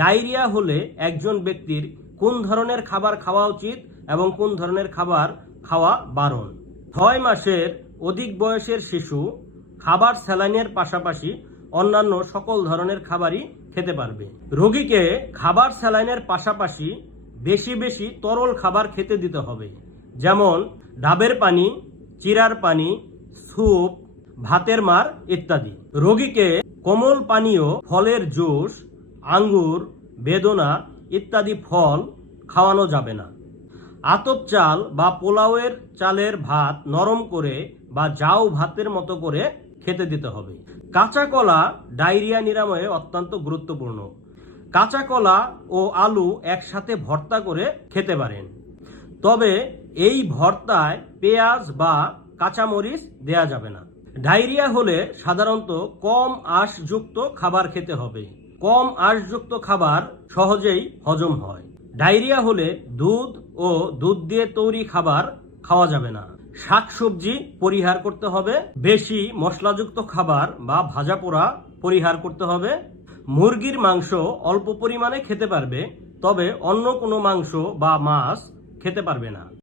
Diarrhoea হলে একজন ব্যক্তির কোন ধরনের খাবার খাওয়া উচিত এবং কোন ধরনের খাবার খাওয়া বারণ? 6 মাসের অধিক বয়সের শিশু খাবার স্যালাইনের পাশাপাশি অন্যান্য সকল ধরনের খাবারই খেতে পারবে। রোগীকে খাবার স্যালাইনের পাশাপাশি বেশি বেশি তরল খাবার খেতে দিতে হবে, যেমন ডাবের পানি, চিরার পানি, স্যুপ, ভাতের মার ইত্যাদি। রোগীকে কোমল পানীয়, ফলের জুস, আঙ্গুর, বেদনা ইত্যাদি ফল খাওয়ানো যাবে না। আতপ চাল বা পোলাওয়ের চালের ভাত নরম করে বা জাউ ভাতের মতো করে খেতে দিতে হবে। কাঁচা কলা ডায়রিয়া নিরাময়ে অত্যন্ত গুরুত্বপূর্ণ। কাঁচা কলা ও আলু একসাথে ভর্তা করে খেতে পারেন, তবে এই ভর্তায় পেঁয়াজ বা কাঁচামরিচ দেয়া যাবে না। ডায়রিয়া হলে সাধারণত কম আঁশযুক্ত খাবার খেতে হবে। কম আঁশযুক্ত খাবার সহজেই হজম হয়। ডায়রিয়া হলে দুধ ও দুধ দিয়ে তৈরি খাবার খাওয়া যাবে না। শাকসবজি পরিহার করতে হবে। বেশি মশলাযুক্ত খাবার বা ভাজা পোড়া পরিহার করতে হবে। মুরগির মাংস অল্প পরিমাণে খেতে পারবে, তবে অন্য কোনো মাংস বা মাছ খেতে পারবে না।